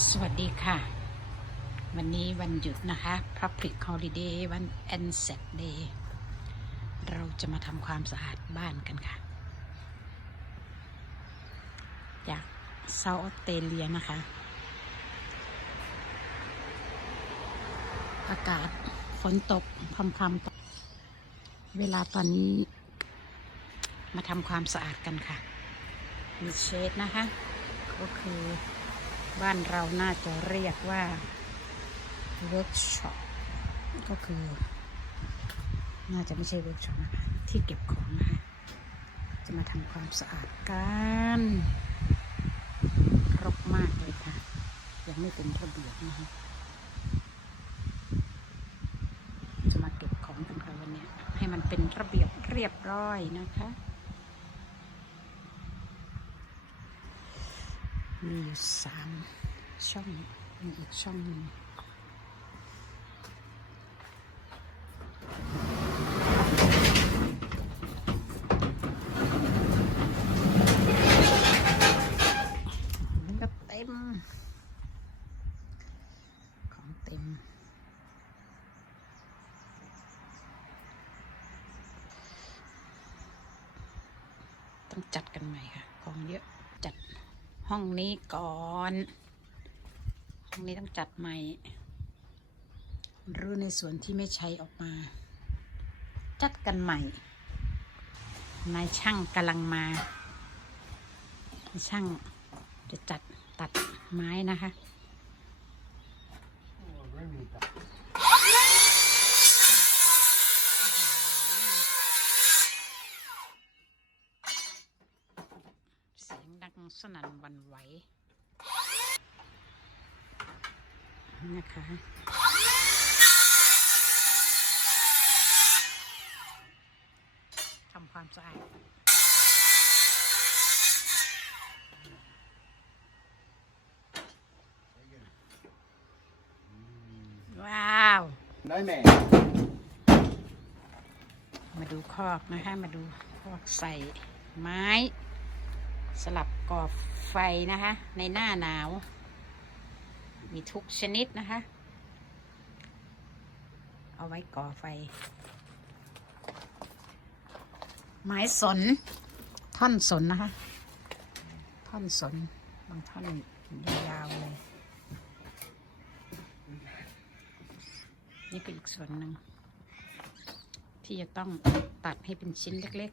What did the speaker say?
สวัสดีค่ะ วันนี้วันหยุดนะคะ Public Holiday วัน Anzac Day เราจะมาทำความสะอาดบ้านกันค่ะ จากเซาท์ออสเตรเลียนะคะ อากาศฝนตกพรำๆตก เวลาตอนนี้ มาทำความสะอาดกันค่ะ มีเชดนะคะ ก็คือ บ้านเราน่าจะเรียกว่าเวิร์กช็อปก็คือ น่าจะไม่ใช่เวิร์กช็อปนะคะที่เก็บของนะคะจะมาทำความสะอาดกันรกมากเลยค่ะ ยังไม่เป็นระเบียบนะคะจะมาเก็บของกันค่ะวันนี้ให้มันเป็นระเบียบเรียบร้อยนะคะ มีอยู่สามช่องมีอีกช่องหนึ่งก็เต็มของเต็มต้องจัดกันใหม่ค่ะ ของเยอะจัด ห้องนี้ก่อน ห้องนี้ต้องจัดใหม่รื้อในส่วนที่ไม่ใช้ออกมา จัดกันใหม่ นายช่างกำลังมานายช่างจะจัดตัดไม้นะคะ เสีย งดังสนั่นหวันไหวนะคะทำความสะอาดว้าวได้แม่ มาดูคอกนะคะ มาดูคอกใส่ไม้ สลับก่อไฟนะคะ ในหน้าหนาว มีทุกชนิดนะคะ เอาไว้ก่อไฟ ไม้สน ท่อนสนนะคะ ท่อนสน บางท่อนยาวๆเลย นี่ก็อีกส่วนหนึ่งที่จะต้องตัดให้เป็นชิ้นเล็ก